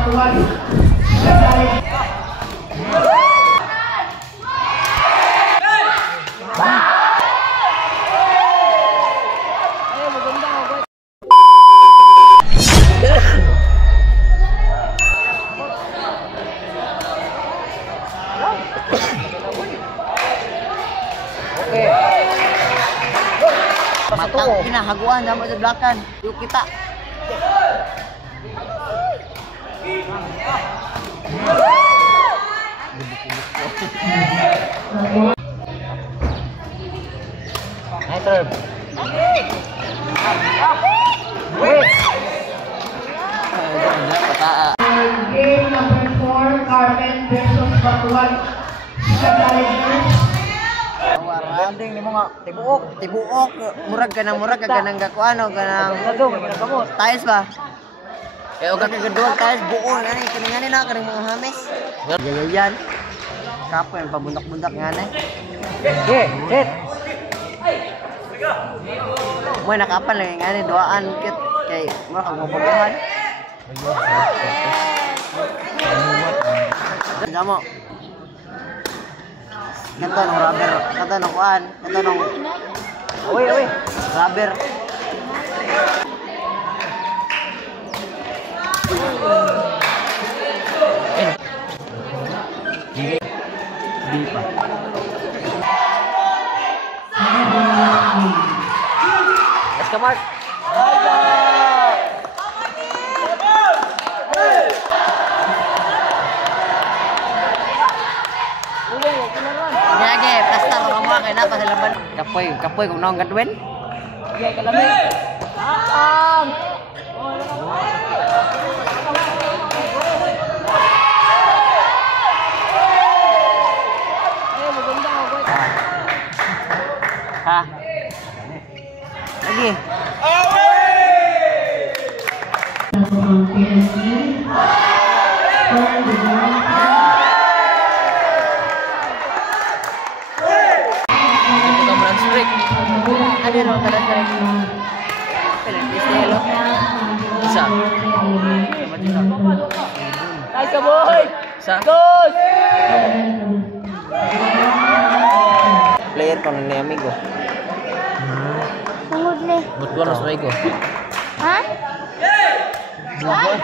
Batuan. Matang kinahaguan sama sa belakang. Yuk kita. Nice serve. Game number 4, Carmen versus Batuan. Branding ni mo nga tibuok murag kanang gakuano kanang tiles ba kaya uga kagaduang tiles buo ngani kini na kanang mga hames gayayan kapo yan pabundak-bundak ngani hit mo nakapal lang ngani duaan kit kay mura kag mapabuhan Jamo Kato nung rubber, kato nung kuan, kato nung rubber. Di pa. Let's go, Mark. Lagi, pasta mga mga kaya napa sa laban. Kapoy kung naong gadwin. Okay, kalami. Ha? Lagi. Ada no tarik. Penalti selo. Bisa. Nice boy. Sa. Dos. Player kon ni amigo. Tunggu deh. Butuan harus amigo. Hah? Tengok.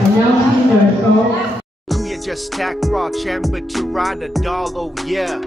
Announcing the result. You just stack raw chamber to ride a doll, oh yeah.